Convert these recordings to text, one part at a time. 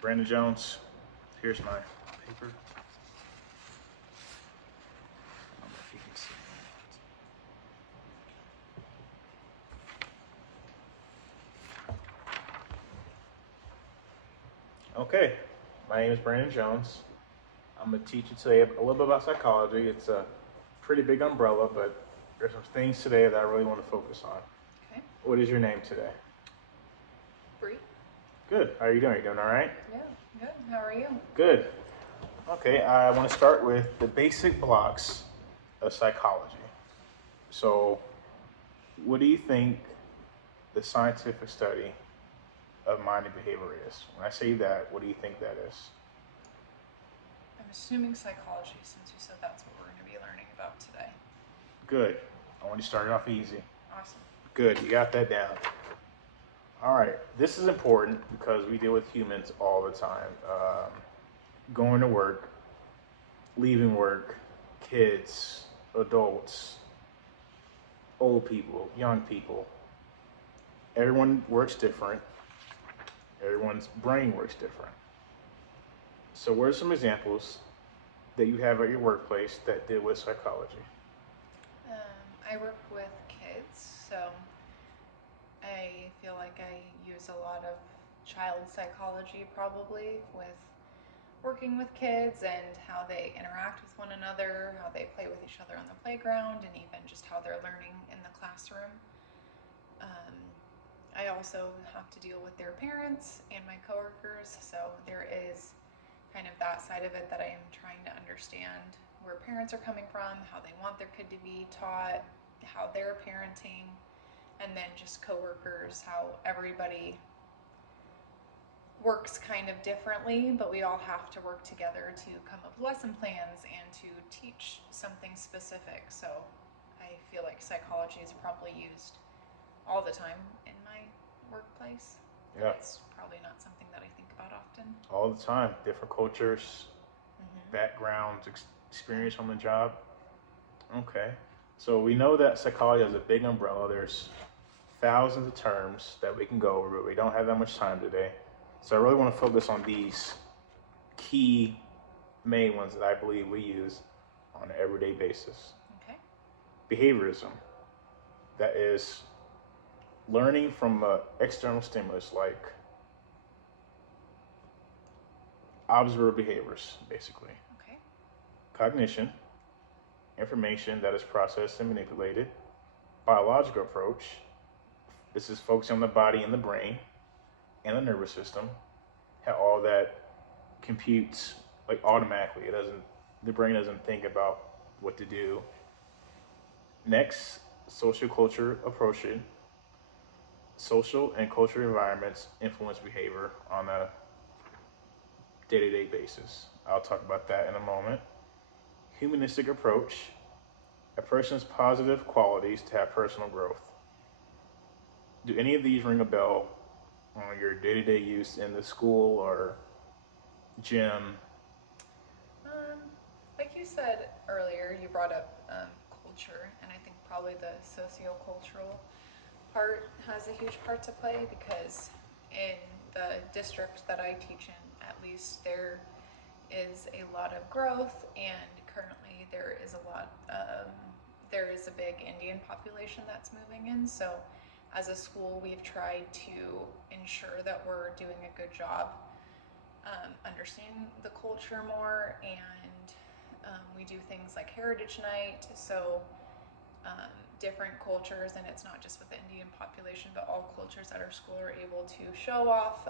Brandon Jones. Here's my paper. I don't know if you can see that. Okay, my name is Brandon Jones. I'm going to teach you today a little bit about psychology. It's a pretty big umbrella, but there's some things today that I really want to focus on. Okay. What is your name today? Bree? Good. How are you doing? You doing all right? Yeah, good. How are you? Good. Okay, I want to start with the basic blocks of psychology. So, what do you think the scientific study of mind and behavior is? When I say that, what do you think that is? I'm assuming psychology, since you said that's what we're going to be learning about today. Good. I want you to start it off easy. Awesome. Good, you got that down. All right, this is important because we deal with humans all the time. Going to work, leaving work, kids, adults, old people, young people. Everyone works different. Everyone's brain works different. So what are some examples that you have at your workplace that deal with psychology? I work with kids, so I feel like I use a lot of child psychology probably with working with kids and how they interact with one another, how they play with each other on the playground, and even just how they're learning in the classroom. I also have to deal with their parents and my coworkers, so there is kind of that side of it that I am trying to understand where parents are coming from, how they want their kid to be taught, how they're parenting, and then just coworkers, how everybody works kind of differently, but we all have to work together to come up with lesson plans and to teach something specific. So I feel like psychology is probably used all the time in my workplace. Yeah. It's probably not something that I think about often. All the time. Different cultures, backgrounds, experience on the job. Okay. So we know that psychology has a big umbrella. There's thousands of terms that we can go over, but we don't have that much time today. So I really want to focus on these key main ones that I believe we use on an everyday basis. Okay. Behaviorism. That is learning from an external stimulus like observer behaviors, basically. Okay. Cognition, information that is processed and manipulated. Biological approach, this is focusing on the body and the brain and the nervous system, how all that computes like automatically. The brain doesn't think about what to do. Next, social culture approaching. Social and cultural environments influence behavior on a day-to-day basis. I'll talk about that in a moment. Humanistic approach, a person's positive qualities to have personal growth. Do any of these ring a bell on your day-to-day use in the school or gym? Like you said earlier, you brought up culture, and I think probably the sociocultural part has a huge part to play because in the district that I teach in, at least there is a lot of growth, and currently there is a big Indian population that's moving in. So as a school, we've tried to ensure that we're doing a good job understanding the culture more, and we do things like Heritage Night, so different cultures, and it's not just with the Indian population, but all cultures at our school are able to show off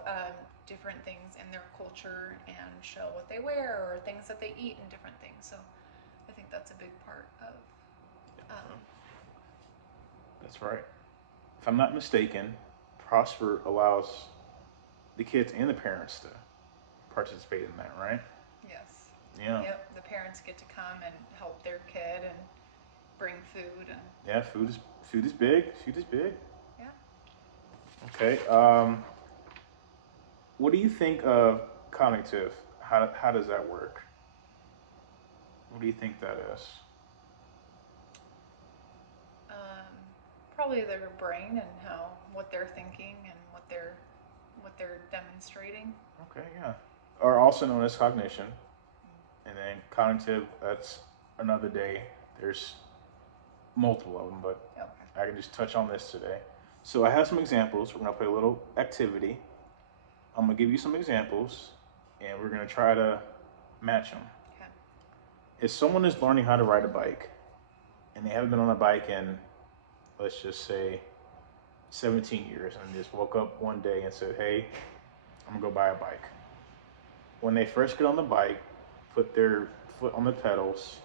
different things in their culture and show what they wear or things that they eat and different things. So I think that's a big part of That's right. If I'm not mistaken, Prosper allows the kids and the parents to participate in that, right? yes. Yeah. Yep, the parents get to come and help their kid and bring food and Yeah, food is big. Food is big. yeah. Okay. What do you think of cognitive? How does that work? What do you think that is? Probably their brain and what they're thinking and what they're what they're demonstrating. Okay, yeah. Or also known as cognition. And then cognitive, that's another day. There's multiple of them, but Okay. I can just touch on this today. So I have some examples. We're going to play a little activity. I'm going to give you some examples, and we're going to try to match them. Okay. If someone is learning how to ride a bike, and they haven't been on a bike in, let's just say, 17 years, and just woke up one day and said, hey, I'm going to go buy a bike. When they first get on the bike, put their foot on the pedals,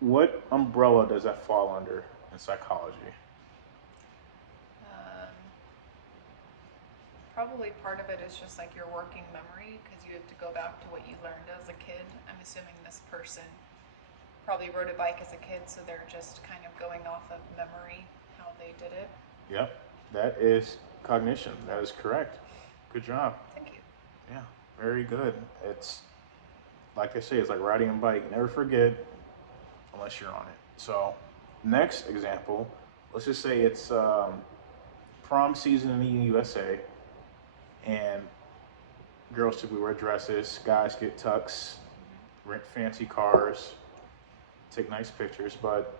what umbrella does that fall under in psychology? Probably part of it is just like your working memory, because you have to go back to what you learned as a kid. I'm assuming this person probably rode a bike as a kid, so they're just kind of going off of memory, how they did it. Yep, that is cognition. That is correct. Good job. Thank you. Yeah, very good. It's, like I say, it's like riding a bike. Never forget unless you're on it. So, next example, let's just say it's prom season in the USA, and girls typically wear dresses, guys get tux, rent fancy cars, take nice pictures, but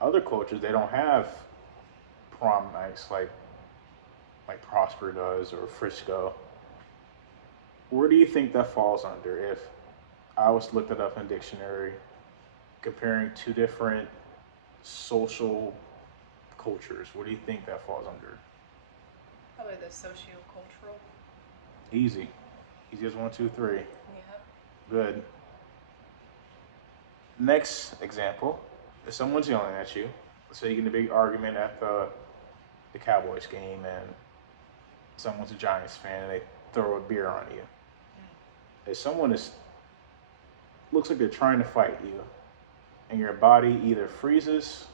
other cultures, they don't have prom nights like Prosper does or Frisco. Where do you think that falls under? If I was to look that up in a dictionary, comparing two different social cultures, what do you think that falls under? Probably the socio-cultural. Easy. Easy as 1, 2, 3. Yep. Good. Next example, if someone's yelling at you, let's say you get in a big argument at the Cowboys game, and someone's a Giants fan and they throw a beer on you. If someone looks like they're trying to fight you, and your body either freezes,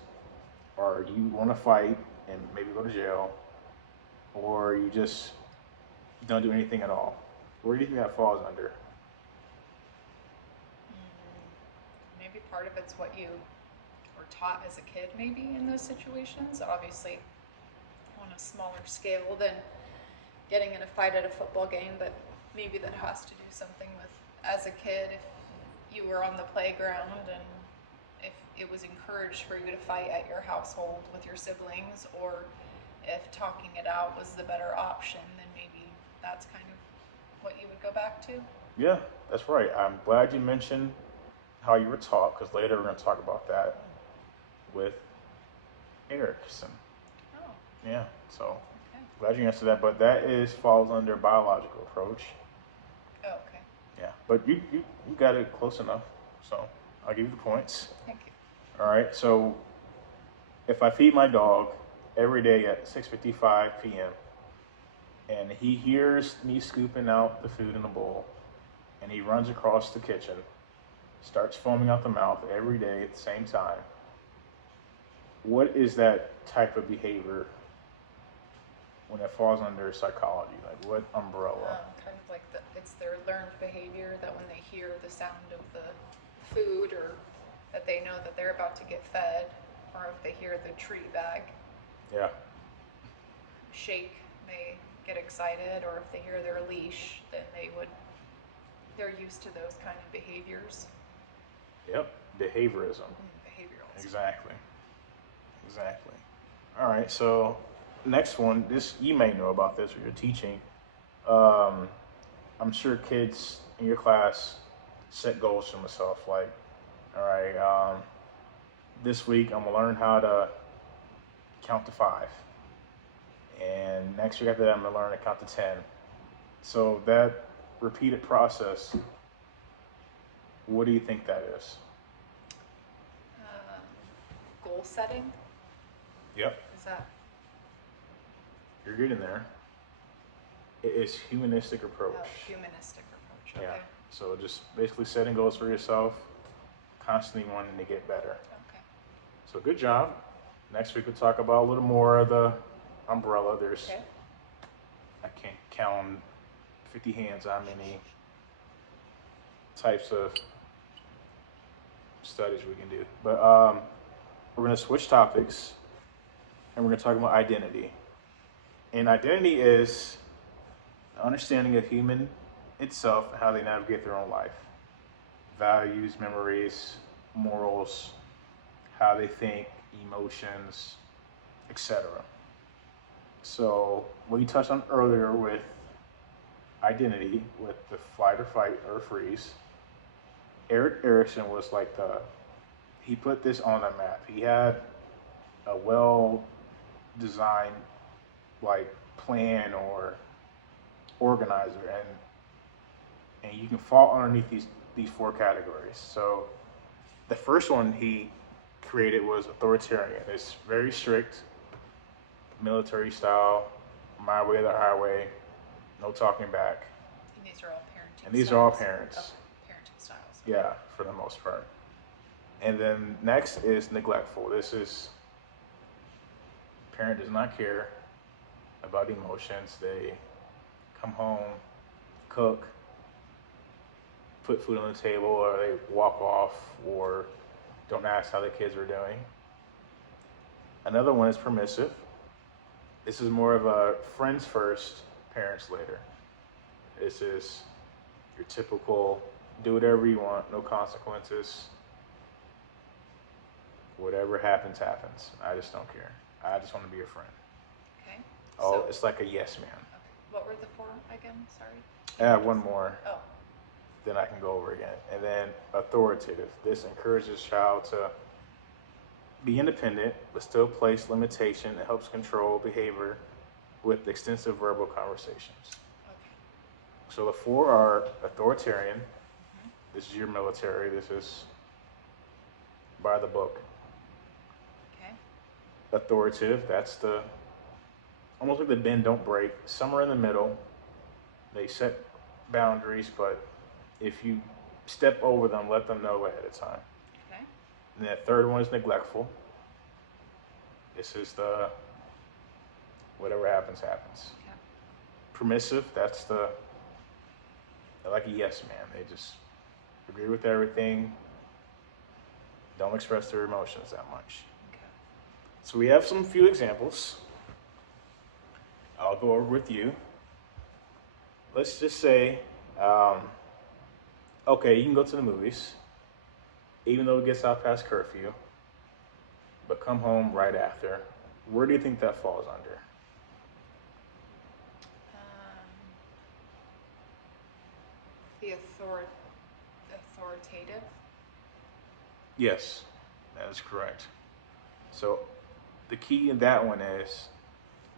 or you want to fight and maybe go to jail, or you just don't do anything at all, where do you think that falls under? Maybe part of it's what you were taught as a kid, maybe, in those situations. Obviously, on a smaller scale than getting in a fight at a football game, but maybe that has to do something with, as a kid, if you were on the playground and if it was encouraged for you to fight at your household with your siblings, or if talking it out was the better option, then maybe that's kind of what you would go back to. Yeah, that's right. I'm glad you mentioned how you were taught, because later we're going to talk about that with Erickson. Oh. Yeah, so Okay. glad you answered that, but that falls under biological approach. Oh, okay. Yeah, but you got it close enough, so I'll give you the points. Thank you. All right, so if I feed my dog every day at 6:55 p.m. and he hears me scooping out the food in the bowl, and he runs across the kitchen, starts foaming out the mouth every day at the same time, what is that type of behavior when it falls under psychology? Like, what umbrella? Kind of like it's their learned behavior that when they hear the sound of the food, or that they know that they're about to get fed, or if they hear the treat bag Yeah. shake, they get excited, or if they hear their leash, then they're used to those kind of behaviors. Yep. Behaviorism. Behavioral. Exactly. All right. So next one, this you may know about this or you're teaching. I'm sure kids in your class set goals for themselves. Like, all right, this week I'm gonna learn how to count to 5, and next week after that I'm gonna learn to count to 10. So that repeated process, what do you think that is? Goal setting. Yep. Is that? You're getting there. It is humanistic approach. Oh, humanistic approach. Okay. Yeah. So just basically setting goals for yourself, constantly wanting to get better. Okay. So good job. Next week we'll talk about a little more of the umbrella. There's, Okay. I can't count 50 hands how many types of studies we can do. But we're going to switch topics, and we're going to talk about identity. And identity is the understanding of human itself, how they navigate their own life, values, memories, morals, how they think, emotions, etc. So what you touched on earlier with identity, with the flight or fight or freeze, Eric Erickson was like he put this on a map. He had a well designed like plan or organizer, and you can fall underneath these four categories. So the first one he created was authoritarian. It's very strict, military style, my way or the highway, no talking back. And these are all parenting. And these styles. are all parents. Okay. Parenting styles. Yeah, for the most part. And then next is neglectful. This is parent does not care about emotions. They come home, cook, put food on the table, or they walk off, or don't ask how the kids are doing. Another one is permissive. This is more of a friends first, parents later. This is your typical do whatever you want, no consequences. Whatever happens, happens. I just don't care. I just want to be a friend. Okay. Oh, So, it's like a yes man. okay. What were the four again? Sorry. I have one more, Oh. then I can go over again. And then authoritative. This encourages child to be independent, but still place limitation. It helps control behavior with extensive verbal conversations. Okay. So the four are authoritarian. This is your military. This is by the book. Okay. Authoritative, that's the almost like the bend don't break. Somewhere in the middle. They set boundaries, but if you step over them, let them know ahead of time. Okay. And the third one is neglectful. This is the whatever happens, happens. Okay. Permissive, that's they're like a yes man. They just agree with everything, don't express their emotions that much. Okay. So we have some few examples. I'll go over with you. Let's just say, okay, you can go to the movies, even though it gets out past curfew, but come home right after. Where do you think that falls under? The authoritative. Yes, that is correct. So the key in that one is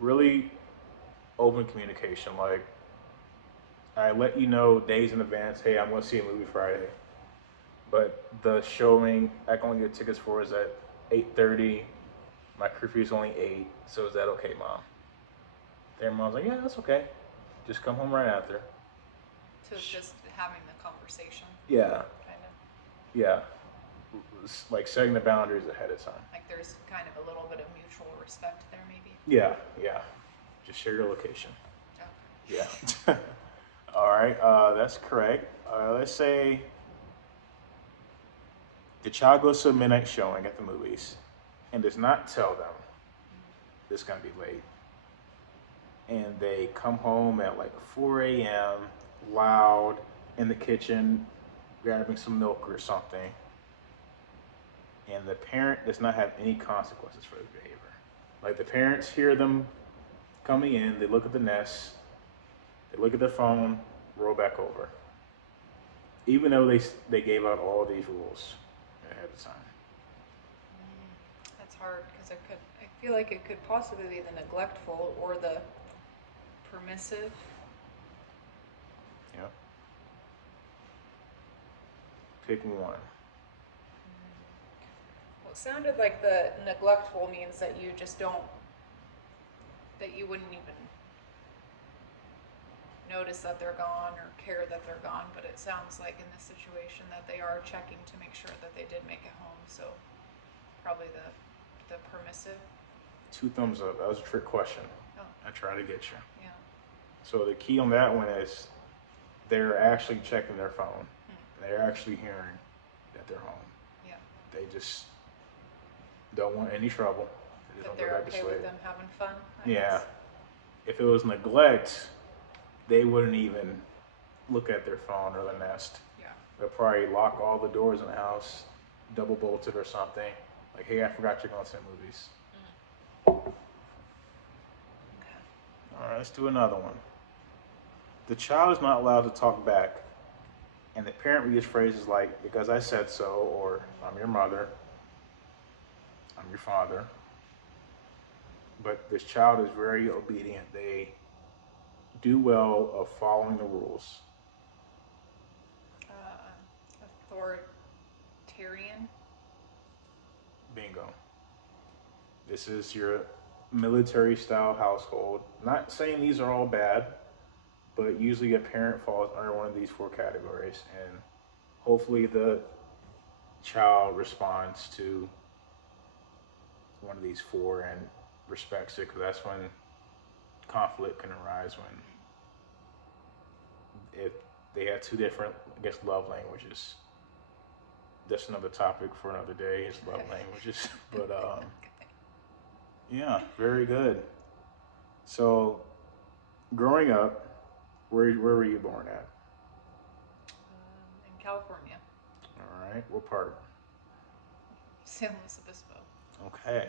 really open communication. Like, I let you know days in advance, hey, I'm going to see a movie Friday. But the showing I can only get tickets for is at 8:30. My curfew is only 8. So is that okay, Mom? Their mom's like, yeah, that's okay. Just come home right after. So it's just having the conversation. Yeah, Kind of. yeah. It's like setting the boundaries ahead of time. Like there's kind of a little bit of mutual respect there, maybe. Yeah, yeah. Just share your location. Okay. Yeah. All right, that's correct. Let's say the child goes to a midnight showing at the movies and does not tell them it's going to be late. And they come home at like 4 a.m., loud, in the kitchen, grabbing some milk or something. And the parent does not have any consequences for this behavior. Like the parents hear them coming in, they look at the nest, they look at their phone, roll back over. Even though they gave out all these rules ahead of time. That's hard because I feel like it could possibly be the neglectful or the permissive. Yep. Pick one. Well, it sounded like the neglectful means that you just don't, that you wouldn't even notice that they're gone or care that they're gone, but it sounds like in this situation that they are checking to make sure that they did make it home, so probably the permissive. 2 thumbs up. That was a trick question. Oh. I tried to get you. Yeah. So the key on that one is they're actually checking their phone. They're actually hearing that they're home. Yeah. They just don't want any trouble. They just That don't go they're back to okay sleep. with them having fun. I Yeah. guess. If it was neglect, they wouldn't even look at their phone or the Nest. Yeah. They'll probably lock all the doors in the house, double bolted or something. Like, hey, I forgot you're going to the movies. Okay. All right, let's do another one. The child is not allowed to talk back, and the parent reads phrases like, because I said so, or I'm your mother, I'm your father. But this child is very obedient. They do well of following the rules. Authoritarian. Bingo. This is your military style household. Not saying these are all bad, but usually a parent falls under one of these four categories, and hopefully the child responds to one of these four and respects it, because that's when conflict can arise, when if they have two different, I guess, love languages. That's another topic for another day, is love languages. But yeah, very good. So growing up, where were you born at? In California. All right, what part? San Luis Obispo. Okay,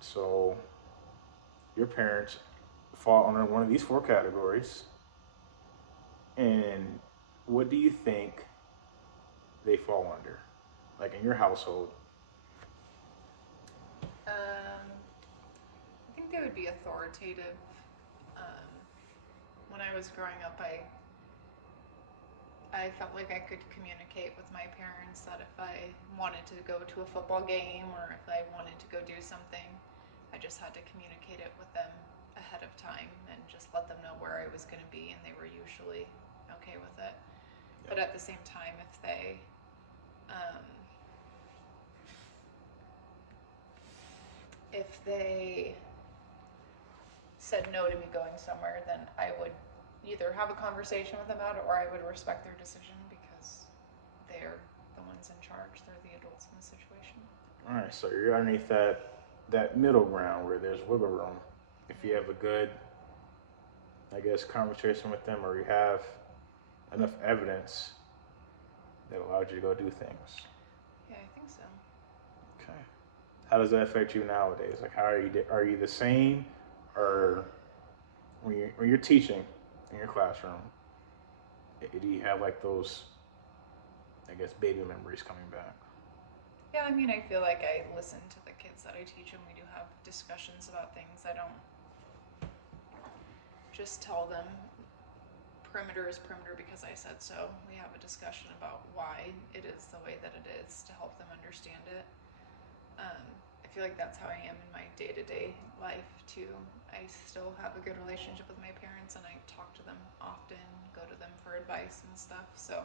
so your parents fall under one of these four categories, and what do you think they fall under, like in your household? I think they would be authoritative. Um, when I was growing up, I felt like I could communicate with my parents that if I wanted to go to a football game or if I wanted to go do something, I just had to communicate it with them ahead of time and just let them know where I was going to be, and they were usually okay with it. Yeah. But at the same time, if they said no to me going somewhere, then I would either have a conversation with them about it, or I would respect their decision because they're the ones in charge. They're the adults in the situation. All right, so you're underneath that middle ground where there's wiggle room. If you have a good, I guess, conversation with them, or you have enough evidence that allows you to go do things. Yeah, I think so. Okay. How does that affect you nowadays? Like, how are you the same, or when you're teaching in your classroom, do you have like those, I guess, baby memories coming back? Yeah, I mean, I feel like I listen to the kids that I teach, and we do have discussions about things. I don't just tell them perimeter is perimeter because I said so. We have a discussion about why it is the way that it is to help them understand it. I feel like that's how I am in my day-to-day life too. I still have a good relationship with my parents, and I talk to them often, go to them for advice and stuff. So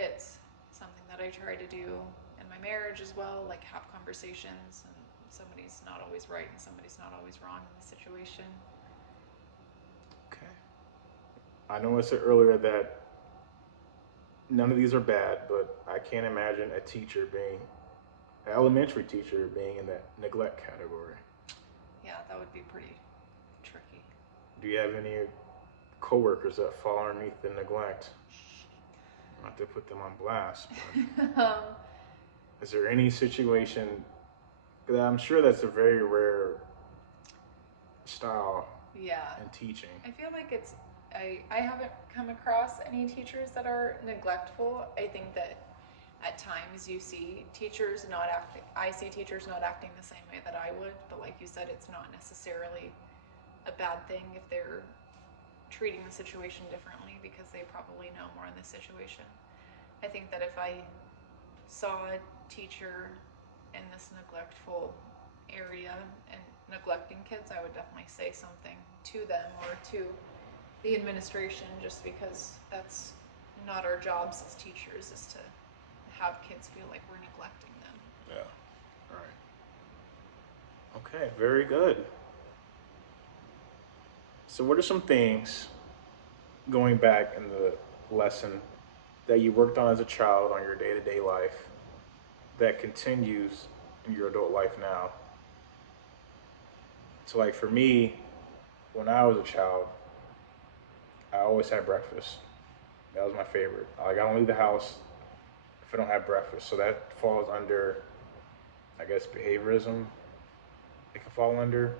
it's something that I try to do in my marriage as well, like have conversations, and somebody's not always right and somebody's not always wrong in the situation. Okay. I know I said earlier that none of these are bad, but I can't imagine an elementary teacher being in that neglect category. Yeah, that would be pretty tricky. Do you have any coworkers that fall underneath the neglect? Not to put them on blast, but is there any situation? Because I'm sure that's a very rare style. Yeah. In teaching. I feel like I haven't come across any teachers that are neglectful. I think that at times you see teachers not acting, I see teachers not acting the same way that I would, but like you said, it's not necessarily a bad thing if they're treating the situation differently because they probably know more in the situation. I think that if I saw a teacher in this neglectful area and neglecting kids, I would definitely say something to them or to the administration, just because that's not our jobs as teachers, is to have kids feel like we're neglecting them. Yeah. All right. Okay, very good. So what are some things, going back in the lesson, that you worked on as a child on your day-to-day life that continues in your adult life now? So like for me, when I was a child, I always had breakfast. That was my favorite. Like I don't leave the house if I don't have breakfast. So that falls under, I guess, behaviorism. It can fall under.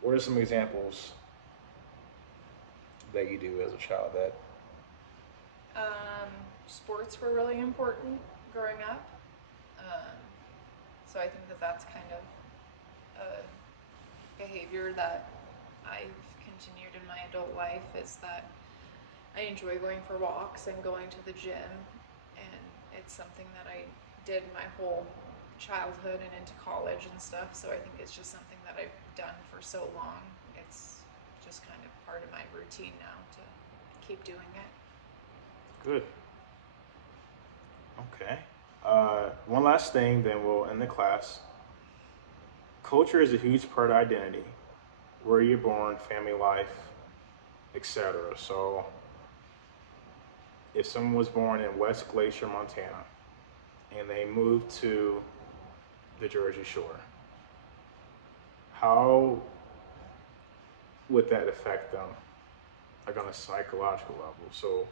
What are some examples that you do as a child that? Um, Sports were really important growing up. Um, so I think that that's kind of a behavior that I've continued in my adult life is that I enjoy going for walks and going to the gym, and it's something that I did my whole childhood and into college and stuff. So I think it's just something that I've done for so long. It's just kind of part of my routine now to keep doing it. Good. Okay. One last thing, then we'll end the class. Culture is a huge part of identity. Where you're born, family life, etc. So, if someone was born in West Glacier, Montana, and they moved to the Jersey Shore, how would that affect them, like on a psychological level? So,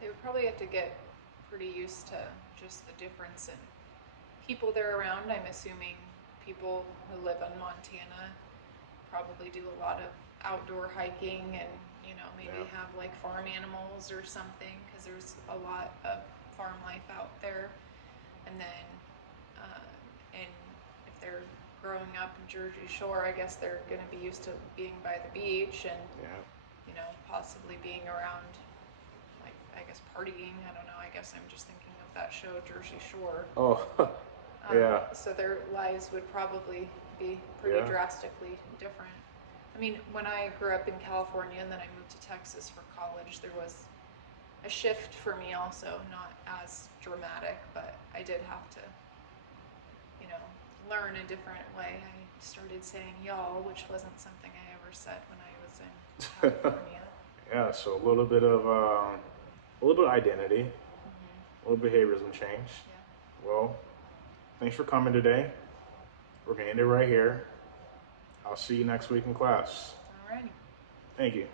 They would probably have to get pretty used to just the difference in people they're around. I'm assuming people who live in Montana probably do a lot of outdoor hiking and, maybe yeah, have like farm animals or something because there's a lot of farm life out there. And then, and if they're growing up in Jersey Shore, I guess they're going to be used to being by the beach and, yeah. possibly being around, like, I guess partying. I don't know. I guess I'm just thinking of that show, Jersey Shore. Oh, yeah, So their lives would probably be pretty yeah. drastically different. I mean, when I grew up in California and then I moved to Texas for college, there was a shift for me also, not as dramatic, but I did have to, learn a different way. I started saying y'all, which wasn't something I ever said when I was in California. Yeah. So a little bit of identity, a little behaviorism change. Yeah. Well, thanks for coming today. We're gonna end it right here. I'll see you next week in class. Alrighty. Thank you.